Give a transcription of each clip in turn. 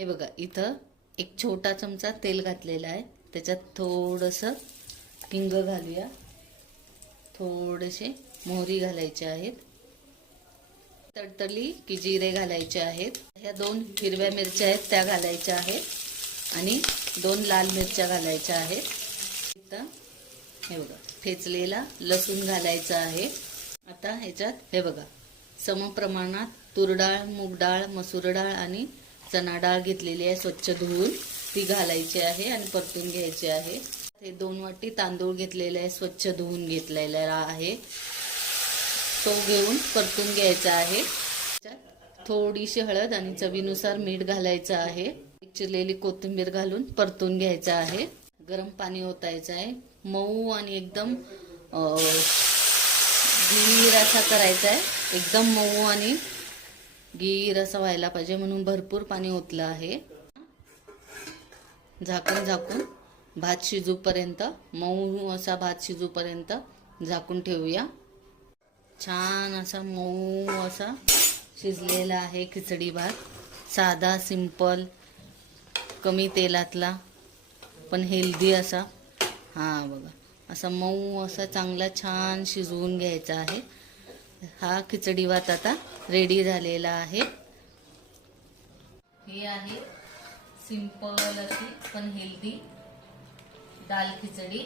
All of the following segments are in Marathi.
हे बघा, इथं एक छोटा चमचा तेल घातलेला आहे. त्याच्यात थोडंसं हिंग घालूया. थोडेसे मोहरी घालायचे आहेत. तडतडली की जिरे घालायचे आहेत. ह्या 2 हिरव्या मिरच्या आहेत त्या घालायच्या आहेत आणि 2 लाल मिरच्या घालायच्या आहेत. इथं हे बघा, ठेचलेला लसूण घालायचा आहे. आता ह्याच्यात हे बघा, समप्रमाणात तूर डाळ, मूग डाळ, मसूर डाळ आणि चणा डाळ घेतलेली आहे स्वच्छ धुवून. ती घालायची आहे आणि परतून घ्यायची आहे. हे 2 वाटी तांदूळ घेतलेले आहे, स्वच्छ धुवून घेतलेला आहे. तो घेऊन परतून घ्यायचा आहे. थोडीशी हळद आणि चवीनुसार मीठ घालायचं आहे. चिरलेली कोथिंबीर घालून परतून घ्यायचं आहे. गरम पाणी ओतायचं आहे. मऊ आणि एकदम गीर असा करायचा आहे. एकदम मऊ आणि गीर असा व्हायला पाहिजे म्हणून भरपूर पाणी ओतलं आहे. झाकून भात शिजूपर्यंत, मऊ असा भात शिजूपर्यंत झाकून ठेवूया. छान असा मऊ असा शिजलेला आहे खिचडी भात. साधा, सिंपल, कमी तेलातला पण हेल्दी असा. बघा, असा मऊ असा चांगला छान शिजवून घ्यायचा आहे. हा खिचडी भात आता रेडी झालेला आहे. ही आहे सिंपल अशी पण हेल्दी दाल खिचडी.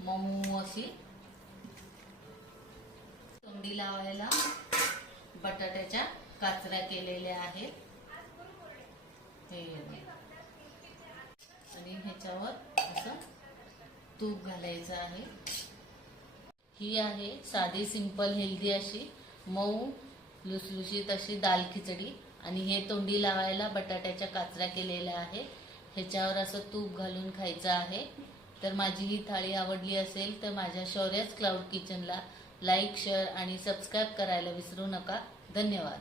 मऊ अशी. तोंडी लावायला बटाट्याच्या काचऱ्या केलेल्या आहेत. आणि ह्याच्यावर असं तूप घालायचं आहे. ही आहे साधी, सिंपल, हेल्दी अशी मऊ लुसलुशीत अशी दाल खिचडी. आणि हे तोंडी लावायला बटाट्याच्या काचऱ्या केलेल्या आहे. ह्याच्यावर असं तूप घालून खायचं आहे. तर माझी ही थाळी आवडली असेल तर माझ्या शौर्याज क्लाउड किचनला लाईक, शेअर आणि सबस्क्राईब करायला विसरू नका. धन्यवाद.